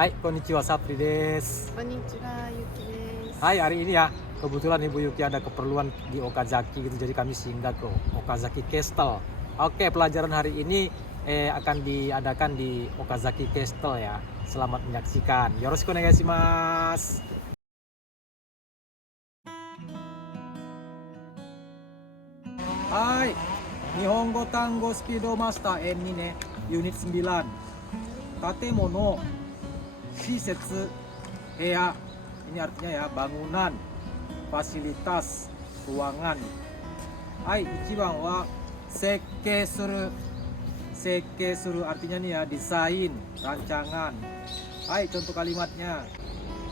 Hai, konnichiwa, Sapri desu. Konnichiwa, Yuki desu. Hai, hari ini ya, kebetulan Ibu Yuki ada keperluan di Okazaki gitu, jadi kami singgah ke Okazaki Castle. Oke, pelajaran hari ini akan diadakan di Okazaki Castle ya. Selamat menyaksikan. Yoroshiku onegaishimasu. Hai, Nihongo Tango Speedo Master N2 ね、Unit 9. Tatemono, shisetsu, heya. Ini artinya ya bangunan, fasilitas, ruangan. Hai, ichiban wa sekkei suru. Sekkei suru artinya nih ya desain, rancangan. Hai, contoh kalimatnya.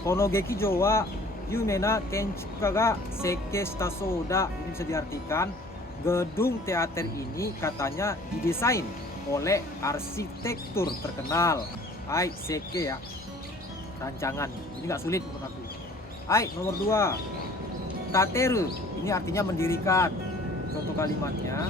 Kono gekijou wa yume na kenchikuka ga sekkei shita sou da. Ini bisa diartikan gedung teater ini katanya didesain oleh arsitektur terkenal. Hai, sekkei ya, rancangan. Ini nggak sulit menurut aku. Hai, nomor 2. Tateru, ini artinya mendirikan. Contoh kalimatnya.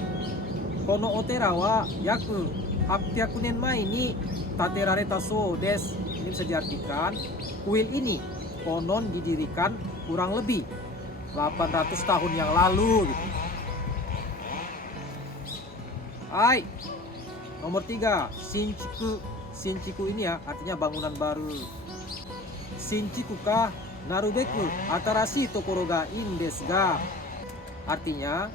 Kono otera wa yaku 800 nen mai ni taterareta sou desu. Ini bisa diartikan kuil ini konon didirikan kurang lebih 800 tahun yang lalu gitu. Hai, nomor 3. Shinchiku. Shinchiku ini ya artinya bangunan baru. Shinchiku ka narubeku atarashii tokoro ga ii desu ga. Artinya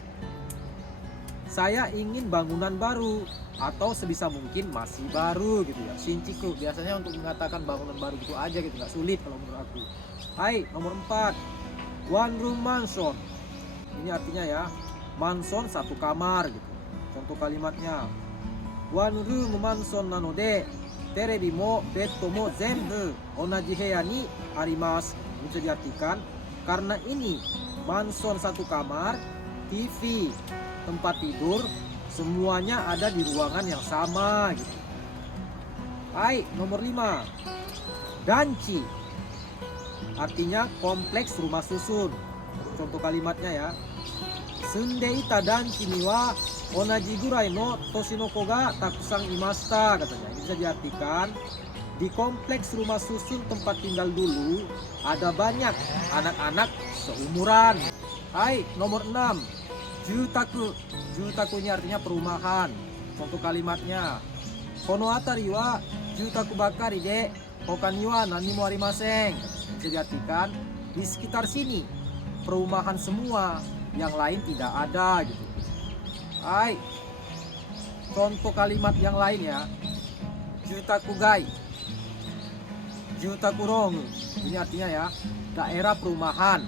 saya ingin bangunan baru atau sebisa mungkin masih baru gitu ya. Shinchiku biasanya untuk mengatakan bangunan baru gitu aja gitu, nggak sulit kalau menurut aku. Hai, nomor 4. One room mansion. Ini artinya ya mansion satu kamar gitu. Contoh kalimatnya. One room mansion nanode terebi mo beddo mo zenbu onaji heya ni arimasu. Ini bisa diartikan karena ini mansion satu kamar, TV, tempat tidur, semuanya ada di ruangan yang sama gitu. Hai, nomor 5. Danchi. Artinya kompleks rumah susun. Contoh kalimatnya ya. Sunde ita danchi ni wa onaji gurai no toshi no ko ga takusan imashita katanya. Ini bisa diartikan di kompleks rumah susun tempat tinggal dulu ada banyak anak-anak seumuran. Hai, nomor 6. Jutaku. Jutaku ini artinya perumahan. Contoh kalimatnya. Kono atari wa jutaku bakari de hoka ni wa nani mo arimasen. Bisa diartikan di sekitar sini perumahan semua, yang lain tidak ada gitu. Hai, contoh kalimat yang lain ya. Jutaku gai. Jutaku rong. Ini artinya ya daerah perumahan,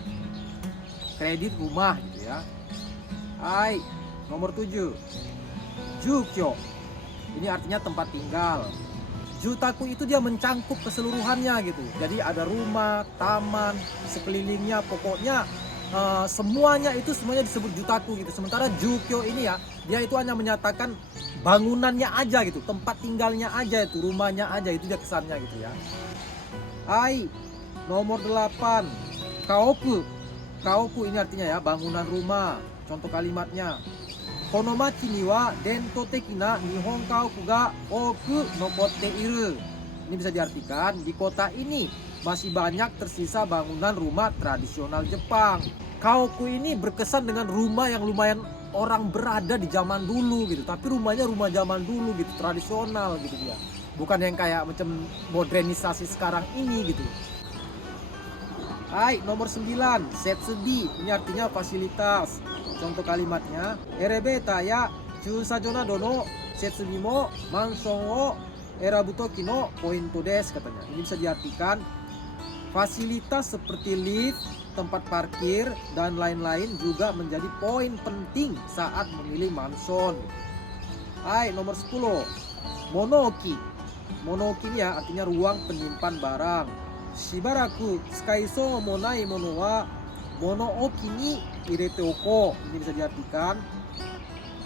kredit rumah gitu ya. Hai, nomor 7. Jukyo. Ini artinya tempat tinggal. Jutaku itu dia mencangkup keseluruhannya gitu. Jadi ada rumah, taman, sekelilingnya, pokoknya semuanya disebut jutaku gitu. Sementara jukyo ini ya, dia itu hanya menyatakan bangunannya aja gitu, tempat tinggalnya aja itu, rumahnya aja, itu dia kesannya gitu ya. Hai, nomor 8. Kaoku. Kaoku ini artinya ya bangunan rumah. Contoh kalimatnya. Kono machi ni wa dento teki na nihon kaoku ga oku nokotte iru. Ini bisa diartikan di kota ini masih banyak tersisa bangunan rumah tradisional Jepang. Kaoku ini berkesan dengan rumah yang lumayan orang berada di zaman dulu gitu, tapi rumahnya rumah zaman dulu gitu, tradisional gitu dia. Bukan yang kayak macam modernisasi sekarang ini gitu. Hai, nomor 9. Setsubi. Ini artinya fasilitas. Contoh kalimatnya. Elevator ya chūsajo nado no setsubi mo mansion o erabu toki no pointo desu katanya. Ini bisa diartikan fasilitas seperti lift, tempat parkir, dan lain-lain juga menjadi poin penting saat memilih mansion. Hai, nomor 10. Monoki. Monoki ini ya artinya ruang penyimpan barang. Shibaraku tsukai sou mo nai mono wa monooki ni irete oko. Ini bisa diartikan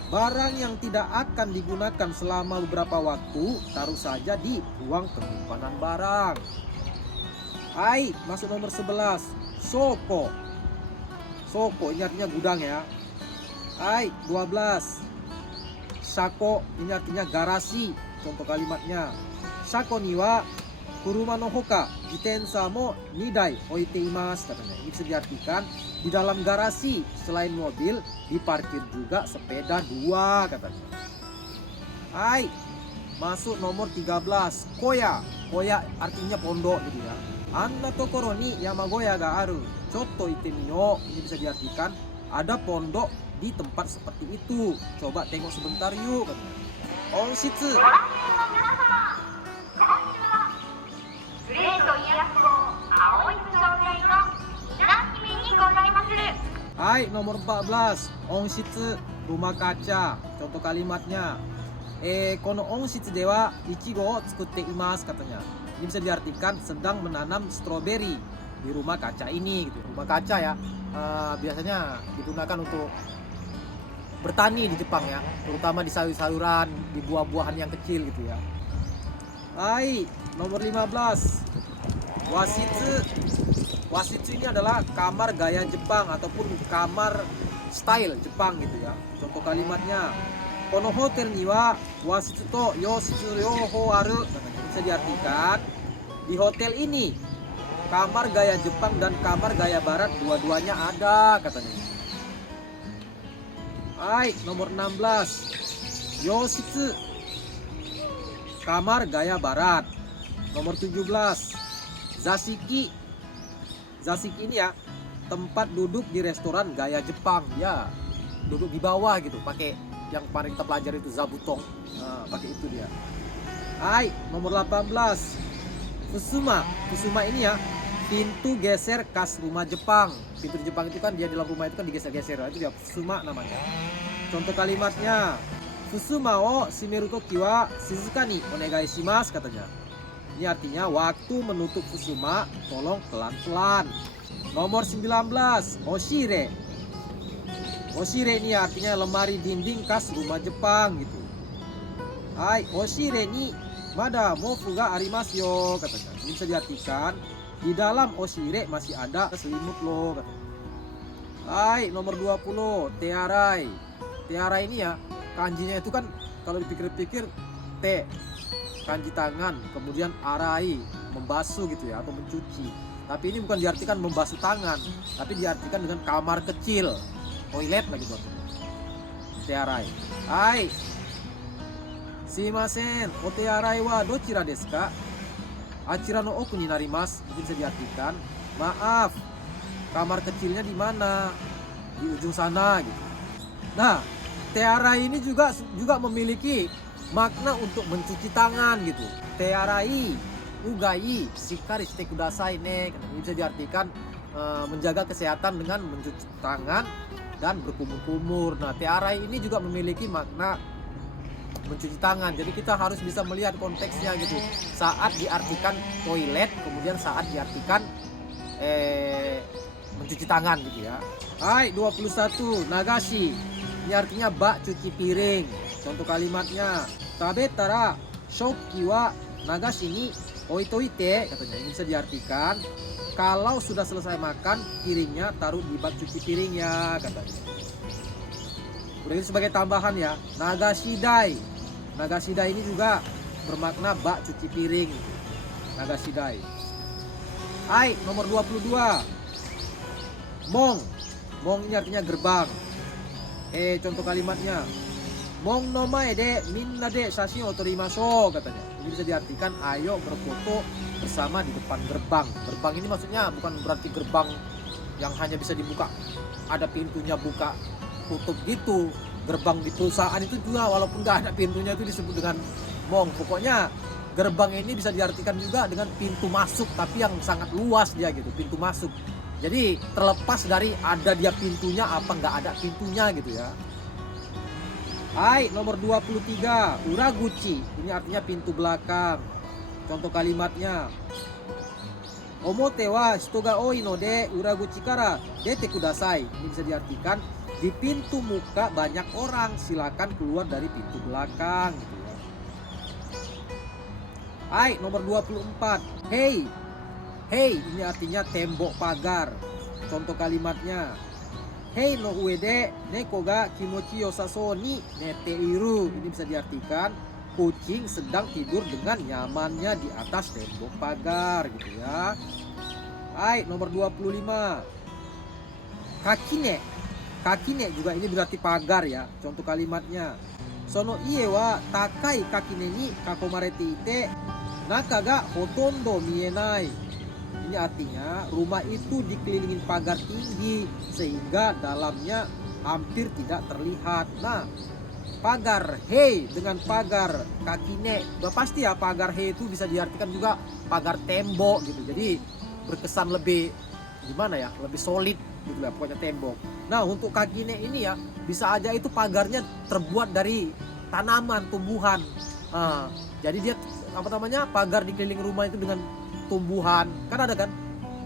barang yang tidak akan digunakan selama beberapa waktu taruh saja di ruang penyimpanan barang. Hai, masuk nomor 11. Soko. Soko ini artinya gudang ya. Hai, 12. Shako ini artinya garasi. Contoh kalimatnya. Shako ni wa kuruma no hoka jitensa mo 2 dai oite imasu katanya. Ini bisa diartikan di dalam garasi selain mobil diparkir juga sepeda 2 katanya. Hai, masuk nomor 13, koya. Koya artinya pondok gitu ya. Anna tokoro ni yamagoya ga aru. Chotto ite miyo. Ini bisa diartikan ada pondok di tempat seperti itu. Coba tengok sebentar yuk katanya. Onshitsu. Hai, nomor 14, onshitsu, rumah kaca. Contoh kalimatnya, kono onshitsu dewa ichigo o tsukutte imasu katanya. Ini bisa diartikan sedang menanam stroberi di rumah kaca ini gitu. Rumah kaca ya, biasanya digunakan untuk bertani di Jepang ya, terutama di sayur-sayuran, di buah-buahan yang kecil gitu ya. Hai, nomor 15, wasitsu. Wasitsu ini adalah kamar gaya Jepang ataupun kamar style Jepang gitu ya. Contoh kalimatnya, kono hotel ni wa wasitsu to yositsu ryoho aru. Bisa diartikan di hotel ini kamar gaya Jepang dan kamar gaya Barat dua-duanya ada katanya. Hai, nomor 16, yositsu, kamar gaya Barat. Nomor 17, zashiki. Zashiki ini ya tempat duduk di restoran gaya Jepang ya, duduk di bawah gitu, pakai yang paling kita pelajari itu zabutong. Nah, pakai itu dia. Hai, nomor 18, fusuma. Fusuma ini ya pintu geser khas rumah Jepang. Pintu di Jepang itu kan dia dalam rumah itu kan digeser-geser, itu dia fusuma namanya. Contoh kalimatnya, fusuma o shimeru toki wa shizuka ni onegai shimasu katanya. Ini artinya waktu menutup fusuma tolong pelan-pelan. Nomor 19, oshire. Oshire ini artinya lemari dinding khas rumah Jepang gitu. Hai, oshire ni mada mofu ga arimasu yo katanya. Ini bisa diartikan di dalam oshire masih ada selimut lo katanya. Hai, nomor 20, tearai. Tearai ini ya kanjinya itu kan kalau dipikir-pikir te, kanji tangan, kemudian arai, membasuh gitu ya, atau mencuci. Tapi ini bukan diartikan membasuh tangan, tapi diartikan dengan kamar kecil, toilet lah gitu. Tearai. Hai. Shimasen, o tearai wa dochira desu ka? Achira no oku ni narimasu. Ini bisa diartikan, maaf, kamar kecilnya di mana? Di ujung sana gitu. Nah, tearai ini juga memiliki makna untuk mencuci tangan gitu. Tearai, ugai, shikari shite kudasai ne. Ini bisa diartikan menjaga kesehatan dengan mencuci tangan dan berkumur-kumur. Nah, tearai ini juga memiliki makna mencuci tangan. Jadi kita harus bisa melihat konteksnya gitu. Saat diartikan toilet, kemudian saat diartikan mencuci tangan gitu ya. Hai, 21, nagashi. Ini artinya bak cuci piring. Contoh kalimatnya, tabetara shokki wa nagashi ni oitoite katanya. Ini bisa diartikan kalau sudah selesai makan, piringnya taruh di bak cuci piringnya katanya. Kemudian sebagai tambahan ya, nagashidai. Nagashidai ini juga bermakna bak cuci piring. Nagashidai. Hai, nomor 22, mong. Mong ini artinya gerbang. Contoh kalimatnya, mong no mae de minna de shashin o torimashou katanya. Ini bisa diartikan ayo berfoto bersama di depan gerbang. Gerbang ini maksudnya bukan berarti gerbang yang hanya bisa dibuka, ada pintunya buka tutup gitu. Gerbang di perusahaan itu juga walaupun nggak ada pintunya itu disebut dengan mong. Pokoknya gerbang ini bisa diartikan juga dengan pintu masuk, tapi yang sangat luas dia gitu, pintu masuk. Jadi terlepas dari ada dia pintunya apa nggak ada pintunya gitu ya. Hai, nomor 23, uraguchi. Ini artinya pintu belakang. Contoh kalimatnya, omote wa hito ga oi no de uraguchi kara dete kudasai. Ini bisa diartikan di pintu muka banyak orang, silakan keluar dari pintu belakang gitu ya. Hai, nomor 24, hei. Hei, ini artinya tembok pagar. Contoh kalimatnya, hei no ue de neko ga kimochi yosasou ni nete iru. Ini bisa diartikan kucing sedang tidur dengan nyamannya di atas tembok pagar gitu ya. Hai, nomor 25. Kakine. Kakine juga ini berarti pagar ya. Contoh kalimatnya. Sono ie wa takai kakine ni kakomarete ite naka ga hotondo mienai. Ini artinya rumah itu dikelilingin pagar tinggi sehingga dalamnya hampir tidak terlihat. Nah, pagar hei dengan pagar kakine, udah pasti ya pagar hei itu bisa diartikan juga pagar tembok gitu. Jadi berkesan lebih gimana ya, lebih solid gitu lah pokoknya tembok. Nah untuk kakine ini ya bisa aja itu pagarnya terbuat dari tanaman, tumbuhan. Jadi dia apa namanya, pagar di keliling rumah itu dengan tumbuhan, kan ada kan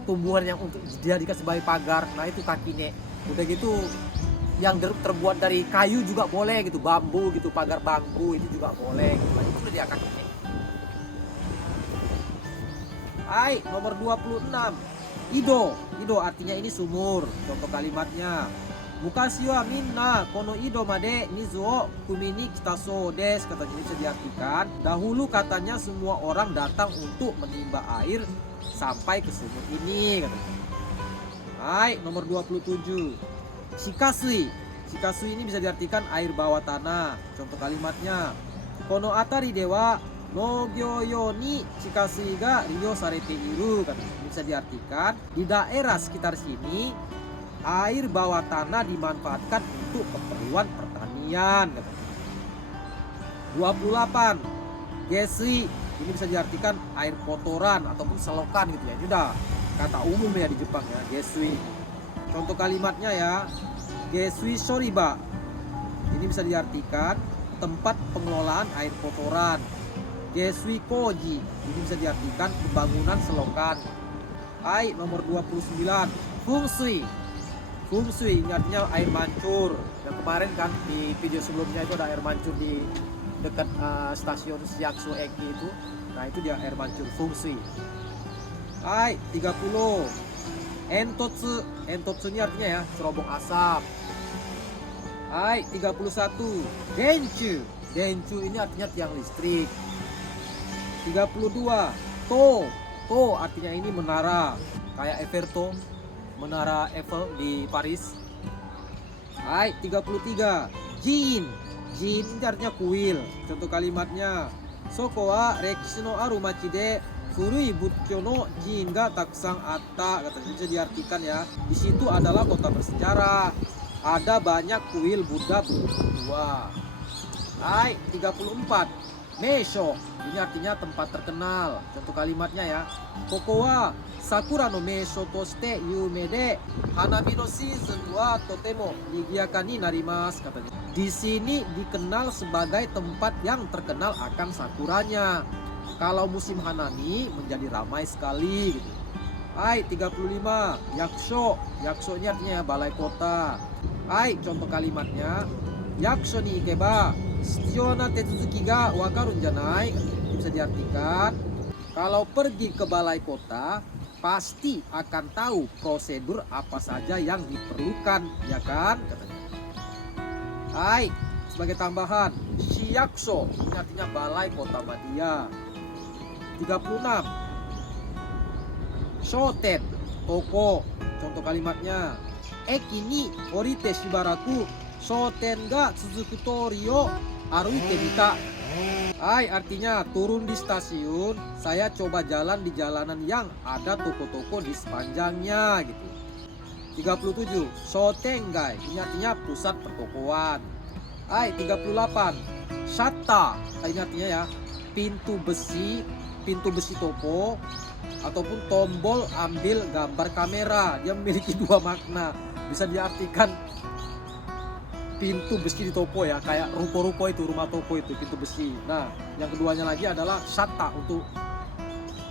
tumbuhan yang untuk dijadikan sebagai pagar. Nah itu kakine. Udah gitu yang terbuat dari kayu juga boleh gitu, bambu gitu, pagar bambu itu juga boleh gitu. Nah, itu dia kakine. Hai, nomor 26. Ido artinya ini sumur. Contoh kalimatnya. Mukashi wa minna kono ido made mizu o kumini kitaso desu. Katanya bisa diartikan, dahulu katanya semua orang datang untuk menimba air sampai ke sumur ini katanya. Hai, nomor 27. Shikasui. Shikasui ini bisa diartikan air bawah tanah. Contoh kalimatnya. Kono atari dewa Nogyo ni shikasui ga ryo sarete iru. Bisa diartikan di daerah sekitar sini air bawah tanah dimanfaatkan untuk keperluan pertanian. 28. Gesui ini bisa diartikan air kotoran ataupun selokan gitu ya. Ini udah kata umum ya di Jepang ya, gesui. Contoh kalimatnya ya. Gesui shoriba. Ini bisa diartikan tempat pengelolaan air kotoran. Gesui koji ini bisa diartikan pembangunan selokan. Hai, nomor 29. Fungsui. Fungsui ini artinya air mancur. Yang kemarin kan di video sebelumnya itu ada air mancur di dekat stasiun Shiatsu Eki itu. Nah itu dia air mancur, fungsui. Hai, 30. Entotsu. Entotsu ini artinya ya cerobong asap. Hai, 31. Denchu. Denchu ini artinya tiang listrik. 32. To artinya ini menara, kayak Everto, menara Eiffel di Paris. Hai, 33. Jin ini artinya kuil. Contoh kalimatnya. Soko wa rekishi no aru machi de furui bukkyo no jin ga takusang atta. Katanya bisa diartikan ya, di situ adalah kota bersejarah, ada banyak kuil Buddha tua. Hai, 34. Meisho ini artinya tempat terkenal. Contoh kalimatnya ya. Koko wa sakura no meisho toshite yume de hanami no season wa totemo nigiyaka ni narimasu katanya. Di sini dikenal sebagai tempat yang terkenal akan sakuranya. Kalau musim hanami menjadi ramai sekali gitu. Hai, 35. Yakusho. Yakusho ini artinya balai kota. Hai, contoh kalimatnya. Yakusho ni ikeba shitsyou na tetsuzuki ga wakarun janai. Bisa diartikan, kalau pergi ke balai kota pasti akan tahu prosedur apa saja yang diperlukan, ya kan? Katanya. Hai, sebagai tambahan, shiyakusho ini artinya balai kota madya. 36. Shoten, toko. Contoh kalimatnya. Eki ni orite shibaraku shoten ga tsuzuku tori o aruite mita. Hai, artinya turun di stasiun, saya coba jalan di jalanan yang ada toko-toko di sepanjangnya gitu. 37. Shotengai ini artinya pusat pertokoan. Hai, 38. Shatta ini artinya ya pintu besi toko ataupun tombol ambil gambar kamera. Dia memiliki dua makna. Bisa diartikan pintu besi di toko ya, kayak ruko-ruko itu, rumah toko itu pintu besi. Nah yang keduanya lagi adalah shatta untuk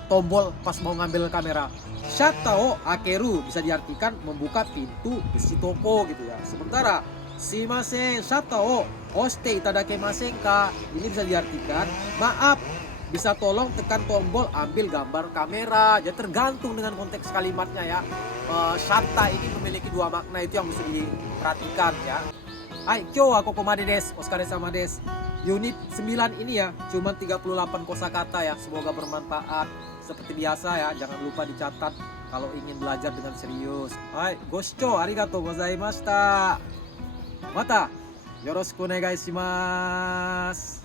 tombol pas mau ngambil kamera. Shatta o akeru bisa diartikan membuka pintu besi toko gitu ya. Sementara shimasen shatta o oshite itadakemasen ka ini bisa diartikan maaf, bisa tolong tekan tombol ambil gambar kamera. Jadi tergantung dengan konteks kalimatnya ya. Shatta ini memiliki dua makna, itu yang mesti diperhatikan ya. Hai, kyo wa kokomade desu. Oskare sama desu. Unit 9 ini ya, cuma 38 kosakata ya. Semoga bermanfaat. Seperti biasa ya, jangan lupa dicatat kalau ingin belajar dengan serius. Hai, go shichou arigatou gozaimashita. Mata yoroshiku onegai shimasu.